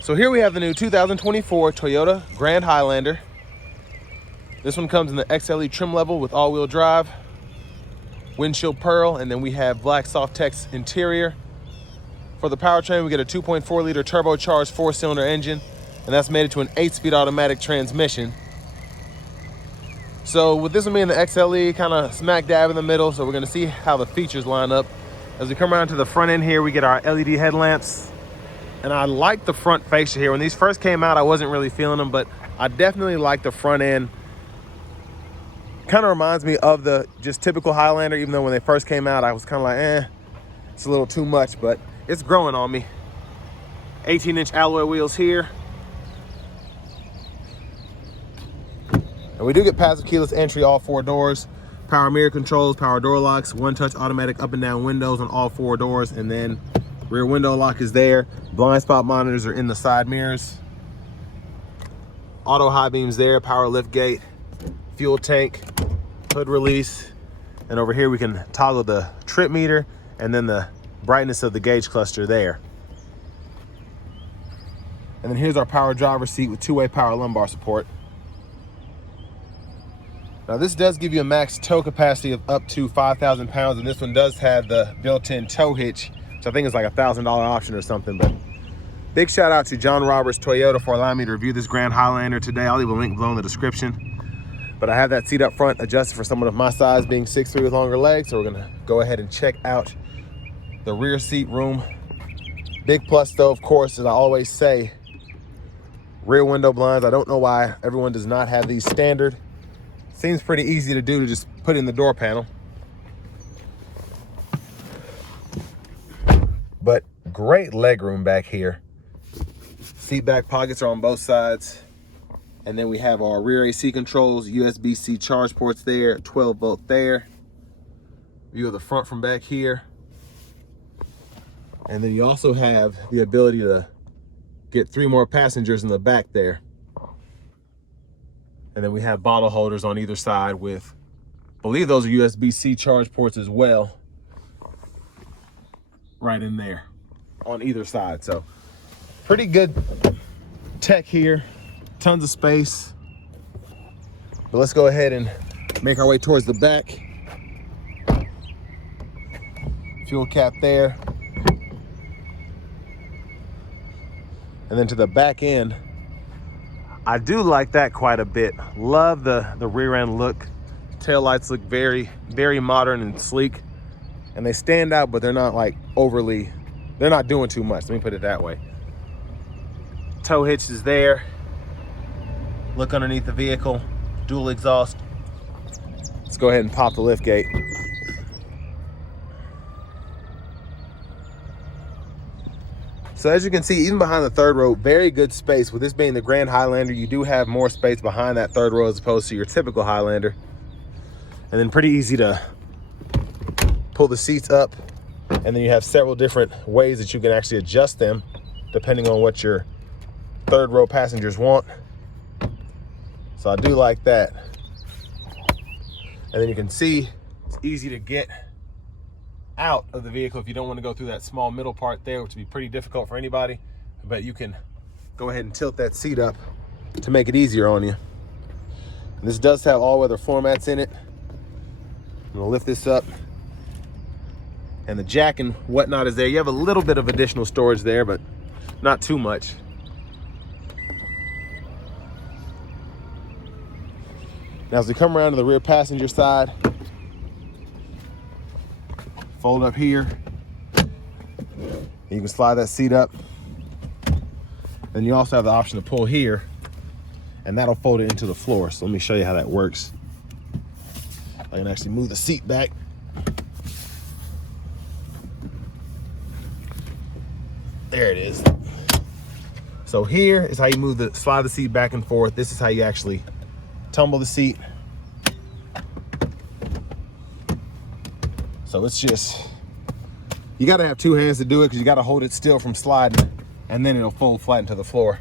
So here we have the new 2024 Toyota Grand Highlander. This one comes in the XLE trim level with all-wheel drive, windshield pearl, and then we have black Softex interior. For the powertrain, we get a 2.4 liter turbocharged 4-cylinder engine, and that's made it to an 8-speed automatic transmission. So with this one being the XLE, kind of smack dab in the middle, so we're gonna see how the features line up. As we come around to the front end here, we get our LED headlamps. And I like the front fascia here. When these first came out, I wasn't really feeling them, but I definitely like the front end. Kind of reminds me of the just typical Highlander, even though when they first came out, I was kind of like, it's a little too much, but it's growing on me. 18-inch alloy wheels here. And we do get passive keyless entry, all 4 doors. Power mirror controls, power door locks, one-touch automatic up and down windows on all 4 doors, and then rear window lock is there. Blind spot monitors are in the side mirrors. Auto high beams there, power lift gate, fuel tank, hood release. And over here we can toggle the trip meter and then the brightness of the gauge cluster there. And then here's our power driver's seat with 2-way power lumbar support. Now this does give you a max tow capacity of up to 5,000 pounds, and this one does have the built-in tow hitch, which I think is like a $1,000 option or something. But big shout out to John Roberts Toyota for allowing me to review this Grand Highlander today. I'll leave a link below in the description. But I have that seat up front adjusted for someone of my size, being 6'3" with longer legs. So we're gonna go ahead and check out the rear seat room. Big plus though, of course, as I always say, rear window blinds. I don't know why everyone does not have these standard. Seems pretty easy to do, to just put in the door panel. But great leg room back here. Seat back pockets are on both sides. And then we have our rear AC controls, USB-C charge ports there, 12 volt there. View of the front from back here. And then you also have the ability to get 3 more passengers in the back there. And then we have bottle holders on either side with, I believe those are USB-C charge ports as well, right in there on either side. So pretty good tech here, tons of space. But let's go ahead and make our way towards the back. Fuel cap there. And then to the back end, I do like that quite a bit. Love the rear end look. Taillights look very, very modern and sleek. And they stand out, but they're not like overly, they're not doing too much. Let me put it that way. Tow hitch is there. Look underneath the vehicle, dual exhaust. Let's go ahead and pop the lift gate. So as you can see, even behind the third row, very good space. With this being the Grand Highlander, you do have more space behind that third row as opposed to your typical Highlander. And then pretty easy to pull the seats up. And then you have several different ways that you can actually adjust them depending on what your third row passengers want. So I do like that. And then you can see it's easy to get out of the vehicle if you don't want to go through that small middle part there, which would be pretty difficult for anybody. But you can go ahead and tilt that seat up to make it easier on you. And this does have all-weather floor mats in it. I'm gonna lift this up. And the jack and whatnot is there. You have a little bit of additional storage there, but not too much. Now as we come around to the rear passenger side, fold up here. You can slide that seat up. Then you also have the option to pull here, and that'll fold it into the floor. So let me show you how that works. I can actually move the seat back. There it is. So here is how you slide the seat back and forth. This is how you actually tumble the seat. So it's just, you gotta have 2 hands to do it because you gotta hold it still from sliding, and then it'll fold flat into the floor.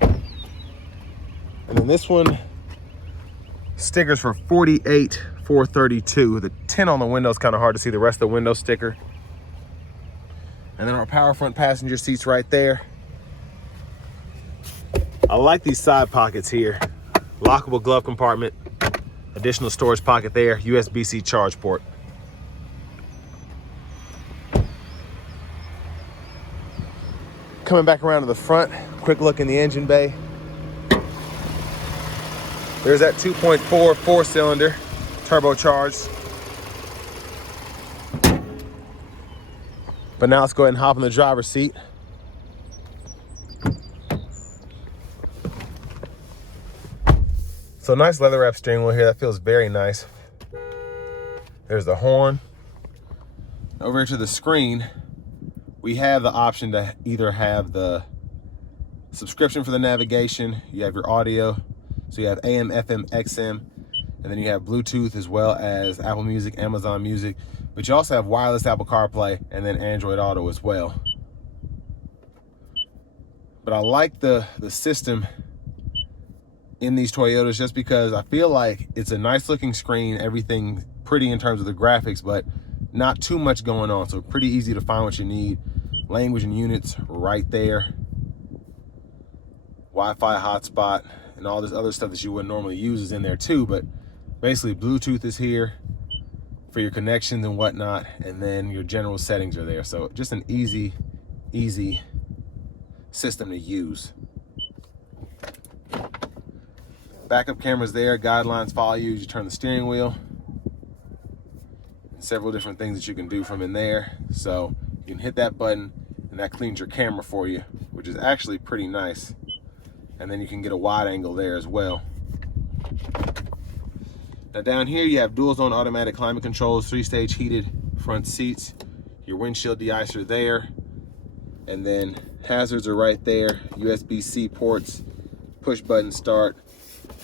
And then this one, stickers for $48,432. The tint on the window is kind of hard to see the rest of the window sticker. And then our power front passenger seats right there. I like these side pockets here. Lockable glove compartment, additional storage pocket there, USB-C charge port. Coming back around to the front, quick look in the engine bay. There's that 2.4 four-cylinder turbocharged. But now let's go ahead and hop in the driver's seat. So nice leather wrap steering wheel here. That feels very nice. There's the horn. Over here to the screen, we have the option to either have the subscription for the navigation. You have your audio. So you have AM, FM, XM, and then you have Bluetooth as well as Apple Music, Amazon Music. But you also have wireless Apple CarPlay and then Android Auto as well. But I like the system in these Toyotas just because I feel like it's a nice looking screen, everything pretty in terms of the graphics, but not too much going on. So pretty easy to find what you need. Language and units right there. Wi-Fi hotspot and all this other stuff that you wouldn't normally use is in there too. But basically Bluetooth is here for your connections and whatnot. And then your general settings are there. So just an easy system to use. Backup cameras there, guidelines follow you as you turn the steering wheel. And several different things that you can do from in there. So you can hit that button and that cleans your camera for you, which is actually pretty nice. And then you can get a wide angle there as well. Now down here you have dual zone automatic climate controls, 3-stage heated front seats, your windshield de-icer there, and then hazards are right there, USB-C ports, push button start,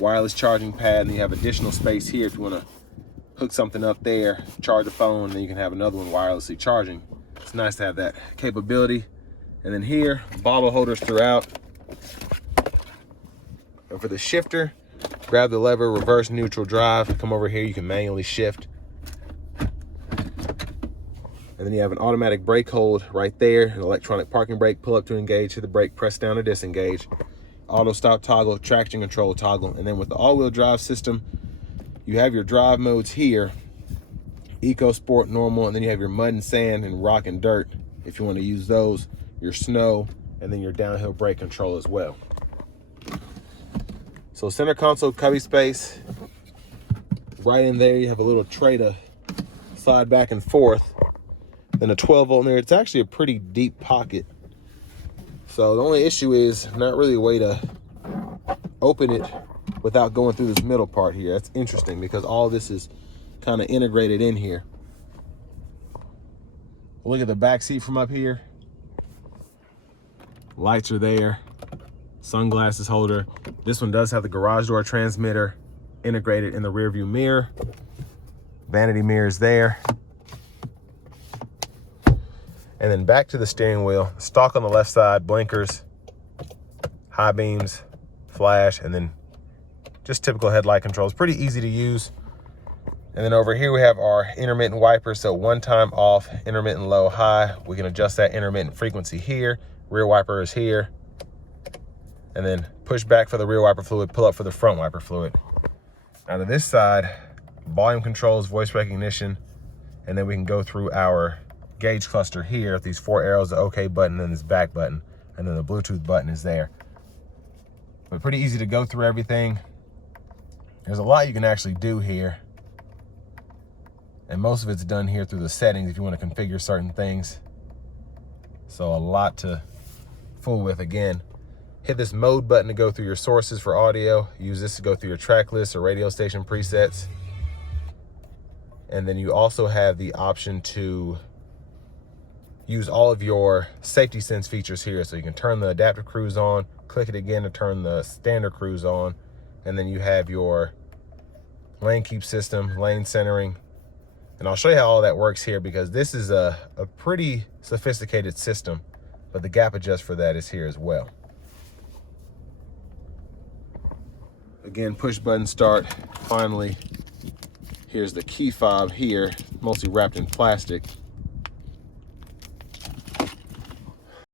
wireless charging pad, and you have additional space here if you want to hook something up there, charge a phone, and then you can have another one wirelessly charging. It's nice to have that capability. And then here, bottle holders throughout. And for the shifter, grab the lever, reverse neutral drive, come over here, you can manually shift. And then you have an automatic brake hold right there, an electronic parking brake, pull up to engage, hit the brake, press down to disengage. Auto stop toggle, traction control toggle. And then with the all-wheel drive system, you have your drive modes here, Eco, Sport, Normal, and then you have your mud and sand and rock and dirt if you want to use those, your snow, and then your downhill brake control as well. So center console cubby space. Right in there you have a little tray to slide back and forth. Then a 12 volt in there. It's actually a pretty deep pocket. So the only issue is not really a way to open it without going through this middle part here. That's interesting because all this is kind of integrated in here. Look at the back seat from up here. Lights are there. Sunglasses holder. This one does have the garage door transmitter integrated in the rear view mirror. Vanity mirrors there. And then back to the steering wheel. Stalk on the left side, blinkers, high beams, flash, and then just typical headlight controls. Pretty easy to use. And then over here we have our intermittent wiper. So one time off, intermittent low, high. We can adjust that intermittent frequency here. Rear wiper is here. And then push back for the rear wiper fluid, pull up for the front wiper fluid. Now to this side, volume controls, voice recognition, and then we can go through our gauge cluster here with these 4 arrows, the OK button, and this back button, and then the Bluetooth button is there. But pretty easy to go through everything. There's a lot you can actually do here. And most of it's done here through the settings if you want to configure certain things. So a lot to fool with. Again, hit this mode button to go through your sources for audio. Use this to go through your track list or radio station presets. And then you also have the option to use all of your safety sense features here. So you can turn the adaptive cruise on, click it again to turn the standard cruise on. And then you have your lane keep system, lane centering. And I'll show you how all that works here because this is a pretty sophisticated system, but the gap adjust for that is here as well. Again, push button start. Finally, here's the key fob here, mostly wrapped in plastic.